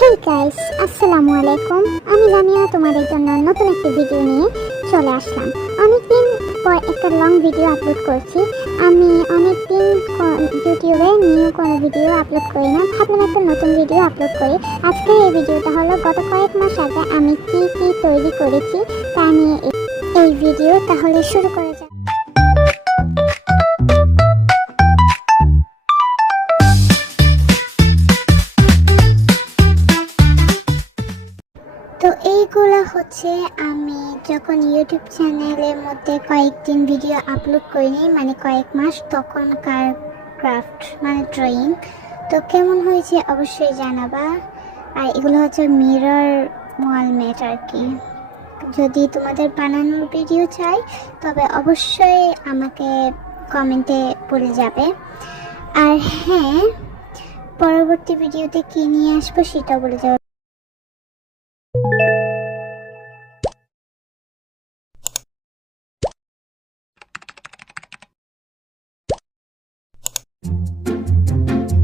Hey guys, আসসালামু আলাইকুম। আমি জানিয়া তোমাদের জন্য নতুন একটি ভিডিও নিয়ে চলে আসলাম। অনেকদিন পর একটা লং ভিডিও আপলোড করছি। আমি অনেকদিন ইউটিউবে নিউ কোনো ভিডিও আপলোড করি না, ভাবলাম একটা নতুন ভিডিও আপলোড করি। আজকে এই ভিডিওটা হলো গত কয়েক মাস আগে আমি কি কি তৈরি করেছি তা নিয়ে এই ভিডিও। তাহলে শুরু করে যাক। তো এইগুলো হচ্ছে আমি যখন ইউটিউব চ্যানেলের মধ্যে কয়েকদিন ভিডিও আপলোড করিনি, মানে কয়েক মাস, তখনকার ক্রাফট মানে ড্রয়িং। তো কেমন হয়েছে অবশ্যই জানাবা। আর এগুলো হচ্ছে মিরর ওয়াল ম্যাট আর কি। যদি তোমাদের বানানোর ভিডিও চাই তবে অবশ্যই আমাকে কমেন্টে বলে যাবে। আর হ্যাঁ, পরবর্তী ভিডিওতে কী নিয়ে আসবো সেটাও বলে যাবে।